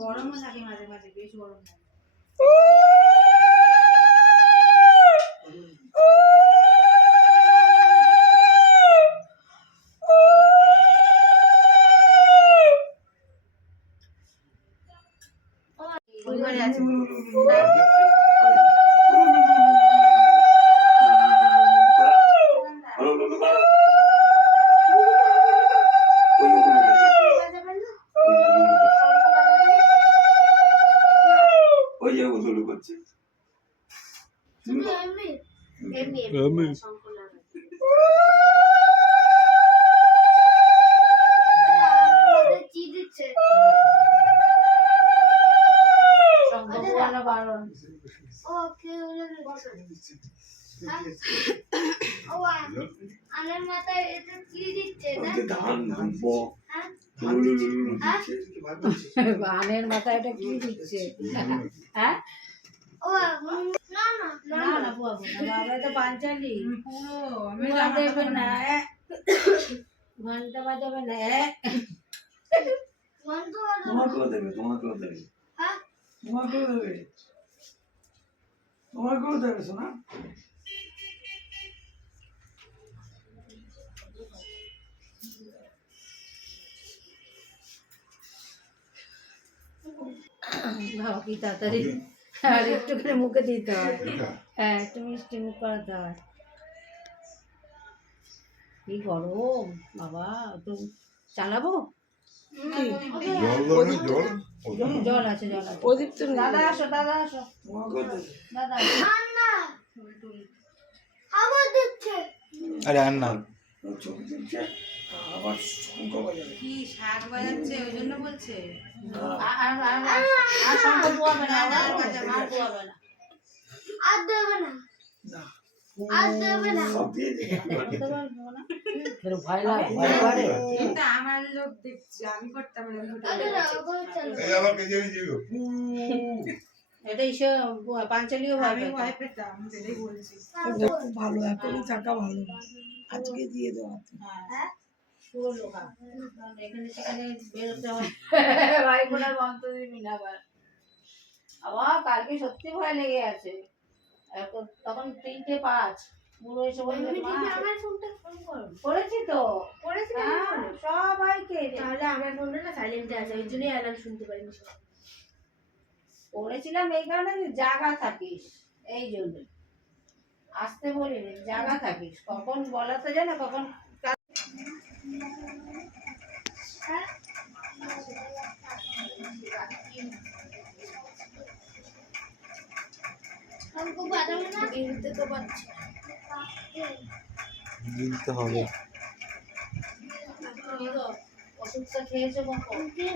গরমও লাগে মাঝে মাঝে, বেশ গরম লাগে। পরিবারে আছে আনের মাথায় এটা কি দিচ্ছে না? আনের মাথায় এটা কি দিচ্ছে? হ্যাঁ না না বুয়া বাবা তো পাঞ্চালি পুরো দেবে না, ঘন্টা বাজাবে না। তোমাকেও দেবে শোনা। ভাব কি তাড়াতাড়ি আর একটু করে মুখে দিতে হয়। হ্যাঁ একটু মিষ্টি মুখ করাতে হয়। কি গরম বাবা, একটু চালাবো? জল আছে প্রদীপ তো। দাদা আসো দাদা আরে আর না কি শাক বাজাচ্ছে ওই জন্য বলছে। আর শঙ্খ পোয়াবে না, আর দেবে না। আমার লোক দেখছে, আমি করতাম এটাই সে পাঞ্চালিও ভয় পেতাম, সেটাই বলছি। খুব ভালো, এখনই থাকা ভালো, আজকে দিয়ে দেওয়া। হ্যাঁ পুরো লোকা এখানে সেখানে বেরোতে হয়। ভাই বোনার বন্ধ দিবি না আবার। আবার কালকে সত্যি ভয় লেগে আছে। এখন তখন 3:05 পুরো এসে বলবে করেছি তো সবাইকে। তাহলে আমার ফোনটা না সাইলেন্টে আছে, ওই জন্যই অ্যালার্ম শুনতে পাইনি। করেছিলাম এই কারণে যে জাগা থাকিস, এই জন্য আসতে বলিনি, জাগা থাকিস, কখন বলা তো যায় না কখন। দিতে হবে। ওষুধটা খেয়েছো কখন?